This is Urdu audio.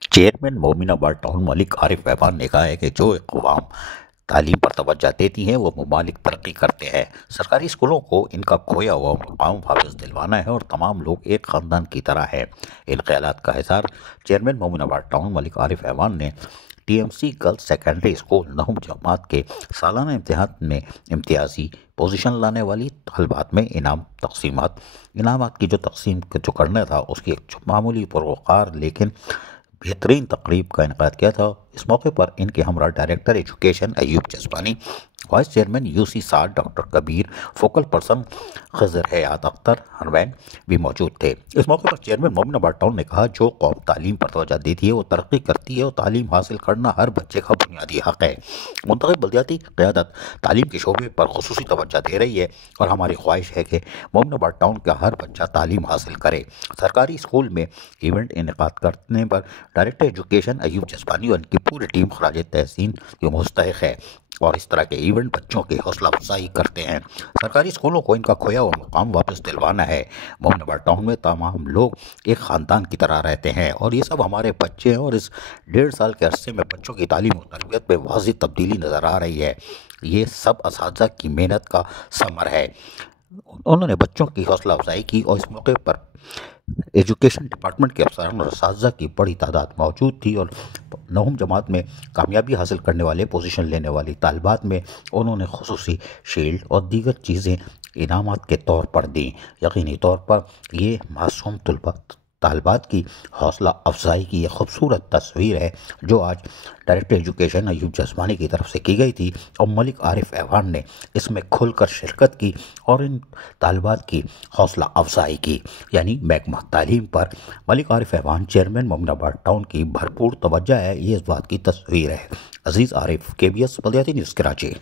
چیئرمین مومنآباد ٹاؤن ملک عارف احوان نے کہا ہے کہ جو اقوام تعلیم پر توجہ دیتی ہیں وہ ممالک ترقی کرتے ہیں۔ سرکاری اسکولوں کو ان کا کھویا ہوا مقام واپس دلوانا ہے اور تمام لوگ ایک خاندان کی طرح ہیں۔ ان خیالات کا اظہار چیئرمین مومنآباد ٹاؤن ملک عارف احوان نے T M C girls secondary school نہم جماعت کے سالانہ امتحان میں امتیازی پوزیشن لانے والی طالبات میں انعامات کی جو تقسیم کرنا تھا اس کی ایک معمولی پروقار لیکن بہترین تقریب کا انعقاد کیا تھا۔ اس موقع پر ان کے ہمراہ director education Ayub Jaspani, vice chairman U C ساٹھ doctor Kabir, focal person Khizar Hayat Akhtar حنوین بھی موجود تھے۔ اس موقع پر چیئرمین مومنآباد ٹاؤن نے کہا جو قوم تعلیم پر توجہ دیتی ہے وہ ترقی کرتی ہے اور تعلیم حاصل کرنا ہر بچے کا بنیادی حق ہے۔ منتخب بلدیاتی قیادت تعلیم کے شعبے پر خصوصی توجہ دے رہی ہے اور ہماری خواہش ہے کہ مومنآباد ٹاؤن کا ہر بچہ تعلیم حاصل کرے۔ سرکاری اسکول میں ایونٹ انعقاد کرنے پر ڈائریکٹر ایجوکیشن ایوب جسپانی اور ان کی پوری ٹیم خراج تحسین کے مستحق ہے اور اس طرح کے ایونٹ بچوں کی حوصلہ افزائی کرتے ہیں۔ سرکاری اسکولوں کو ان کا کھویا ہوا مقام واپس دلوانا ہے۔ مومنآباد ٹاؤن میں تمام لوگ ایک خاندان کی طرح رہتے ہیں اور یہ سب ہمارے بچے ہیں اور اس 1.5 سال کے عرصے میں بچوں کی تعلیم و تربیت میں واضح تبدیلی نظر آ رہی ہے۔ یہ سب اساتذہ کی محنت کا ثمر ہے۔ انہوں نے بچوں کی حوصلہ افزائی کی اور اس موقع پر ایجوکیشن ڈپارٹمنٹ کے افسران اور اساتذہ کی بڑی تعداد موجود تھی اور نہم جماعت میں کامیابی حاصل کرنے والے پوزیشن لینے والی طالبات میں انہوں نے خصوصی شیلڈ اور دیگر چیزیں انعامات کے طور پر دیں۔ یقینی طور پر یہ معصوم طالبات کی حوصلہ افزائی کی یہ خوبصورت تصویر ہے جو آج ڈائریکٹر ایجوکیشن ایوب جسمانی کی طرف سے کی گئی تھی اور ملک عارف احوان نے اس میں کھل کر شرکت کی اور ان طالبات کی حوصلہ افزائی کی۔ یعنی محکمہ تعلیم پر ملک عارف احوان چیئرمین مومنآباد ٹاؤن کی بھرپور توجہ ہے، یہ اس بات کی تصویر ہے۔ عزیز عارف، KBS بلدیاتی نیوز کراچی۔